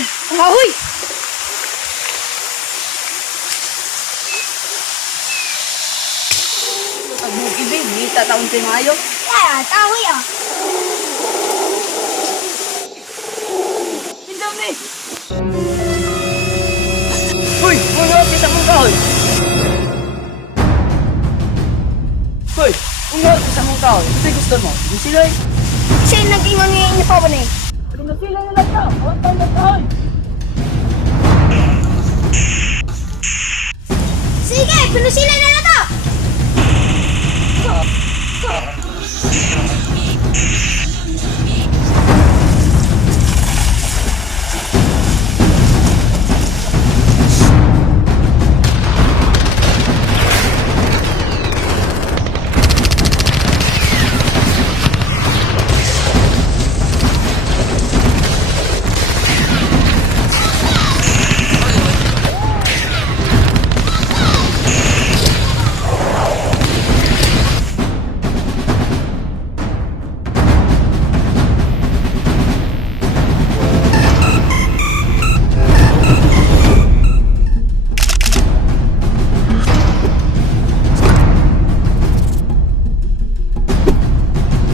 Ang ahoy! Pag-buki, babe. Hindi tataon tayo maayo. Kaya, kahoy ah. Pindang ni! Hoy! Muna ako sa mong kahoy! Hoy! Muna ako sa mong kahoy. Ito gusto mo? Hindi sila eh. Siya yung nag-ingon ni Papa na eh. Pero na sila na lang ka. Huwag tayo ng kahoy. Sige, pinusilay na na to!